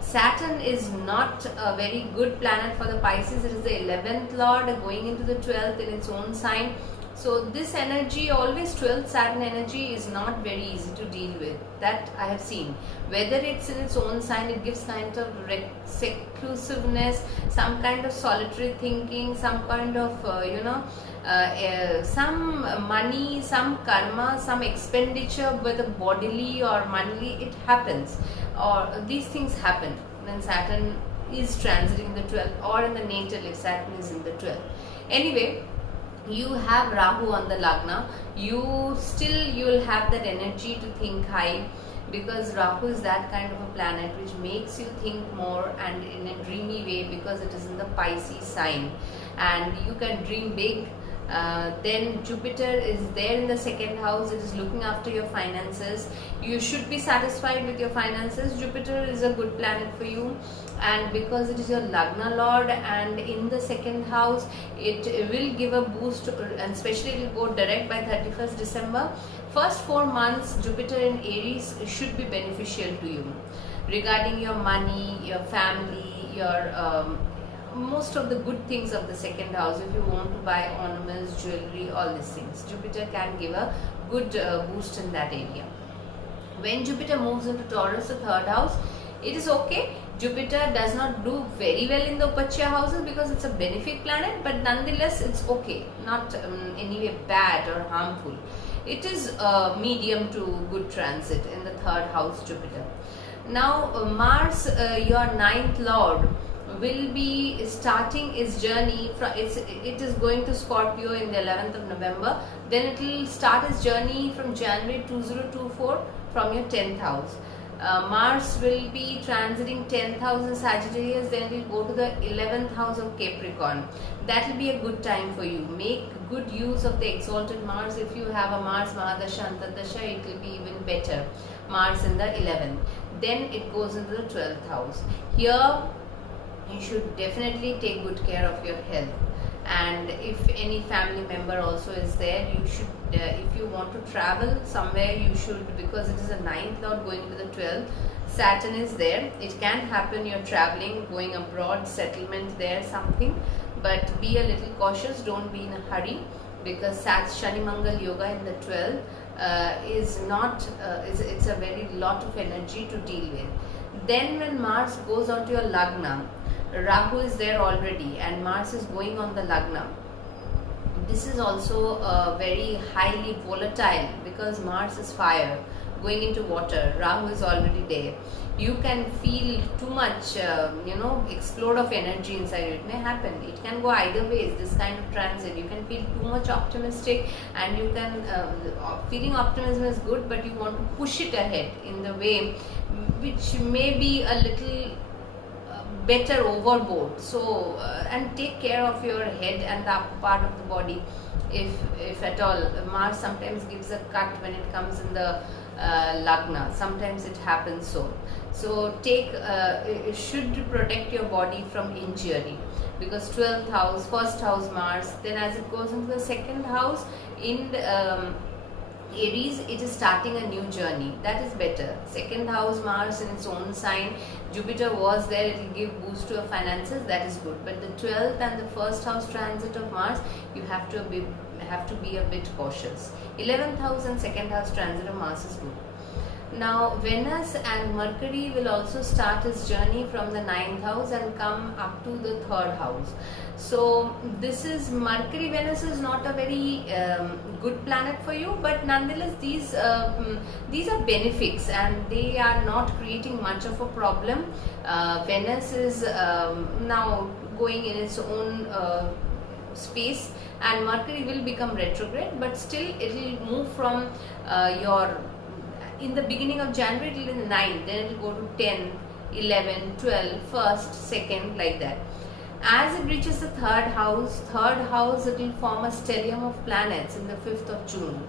Saturn is not a very good planet for the Pisces. It is the 11th lord going into the 12th in its own sign. So this energy, always 12th Saturn energy, is not very easy to deal with. That I have seen. Whether it's in its own sign, it gives kind of seclusiveness, some kind of solitary thinking, some kind of, some money, some karma, some expenditure, whether bodily or money, it happens. Or these things happen when Saturn is transiting the 12th, or in the natal if Saturn is in the 12th. Anyway, you have Rahu on the Lagna, you will have that energy to think high, because Rahu is that kind of a planet which makes you think more and in a dreamy way, because it is in the Pisces sign and you can dream big. Then Jupiter is there in the 2nd house. It is looking after your finances. You should be satisfied with your finances. Jupiter is a good planet for you, and because it is your Lagna Lord and in the 2nd house, it will give a boost, and especially it will go direct by 31st December. First 4 months Jupiter in Aries should be beneficial to you regarding your money, your family, your most of the good things of the 2nd house. If you want to buy ornaments, jewelry, all these things, Jupiter can give a good boost in that area. When Jupiter moves into Taurus, the 3rd house, it is okay. Jupiter does not do very well in the Upachya houses because it's a benefic planet, but nonetheless it's okay, not anyway bad or harmful. It is medium to good transit in the 3rd house, Jupiter. Now Mars, your 9th lord, will be starting its journey from it is going to Scorpio in the 11th of November. Then it will start its journey from January 2024 from your 10th house. Mars will be transiting 10th house in Sagittarius, then it will go to the 11th house of Capricorn. That will be a good time for you. Make good use of the exalted Mars. If you have a Mars Mahadasha, Antardasha, it will be even better. Mars in the 11th. Then it goes into the 12th house. Here you should definitely take good care of your health, and if any family member also is there, you should if you want to travel somewhere, you should, because it is a 9th lord going into the 12th. Saturn is there, it can happen you're traveling, going abroad, settlement there, something, but be a little cautious, don't be in a hurry, because Shani Mangal Yoga in the 12th is not it's a very lot of energy to deal with. Then when Mars goes on to your Lagna, Rahu is there already and Mars is going on the Lagna. This is also very highly volatile, because Mars is fire going into water, Rahu is already there. You can feel too much explode of energy inside you. It may happen, it can go either ways, this kind of transit. You can feel too much optimistic, and you can feeling optimism is good, but you want to push it ahead in the way which may be a little better overboard. So and take care of your head and the upper part of the body, if at all. Mars sometimes gives a cut when it comes in the lagna. Sometimes it happens so take should protect your body from injury, because 12th house, first house Mars, then as it goes into the second house in Aries, it is starting a new journey. That is better. Second house Mars in its own sign, Jupiter was there, it will give boost to your finances, that is good. But the 12th and the first house transit of Mars, you have to be a bit cautious. 11th house and second house transit of Mars is good. Now Venus and Mercury will also start its journey from the 9th house and come up to the 3rd house. So this is, Mercury Venus is not a very good planet for you, but nonetheless these are benefics and they are not creating much of a problem. Venus is now going in its own space, and Mercury will become retrograde, but still it will move from in the beginning of January it will be 9, then it will go to 10, 11, 12, 1st, 2nd, like that. As it reaches the 3rd house, it will form a stellium of planets in the 5th of June.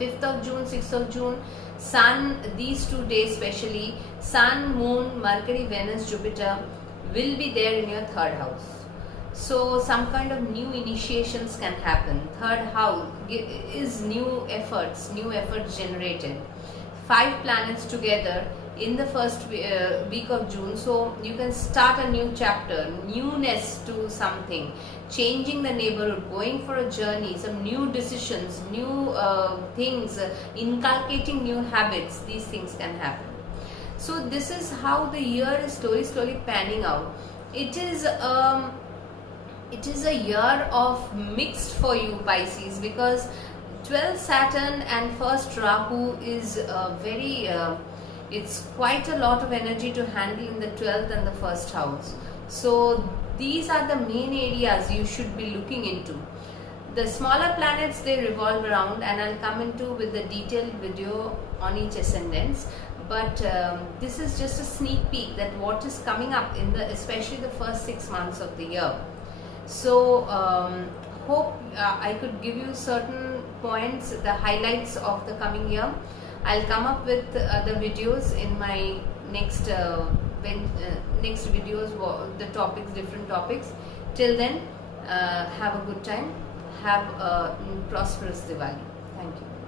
5th of June, 6th of June, Sun, these 2 days especially, Sun, Moon, Mercury, Venus, Jupiter will be there in your 3rd house. So some kind of new initiations can happen. 3rd house is new efforts generated. 5 planets together in the first week of June, so you can start a new chapter, newness to something, changing the neighborhood, going for a journey, some new decisions, new things, inculcating new habits. These things can happen. So this is how the year is slowly panning out. It is a year of mixed for you, Pisces, because 12th Saturn and 1st Rahu is it's quite a lot of energy to handle in the 12th and the 1st house. So these are the main areas you should be looking into. The smaller planets, they revolve around, and I'll come into with the detailed video on each ascendants. But this is just a sneak peek that what is coming up in especially the first 6 months of the year. So hope I could give you certain points, the highlights of the coming year. I'll come up with the videos in my next videos, the topics, different topics. Till then, have a good time. Have a prosperous Diwali. Thank you.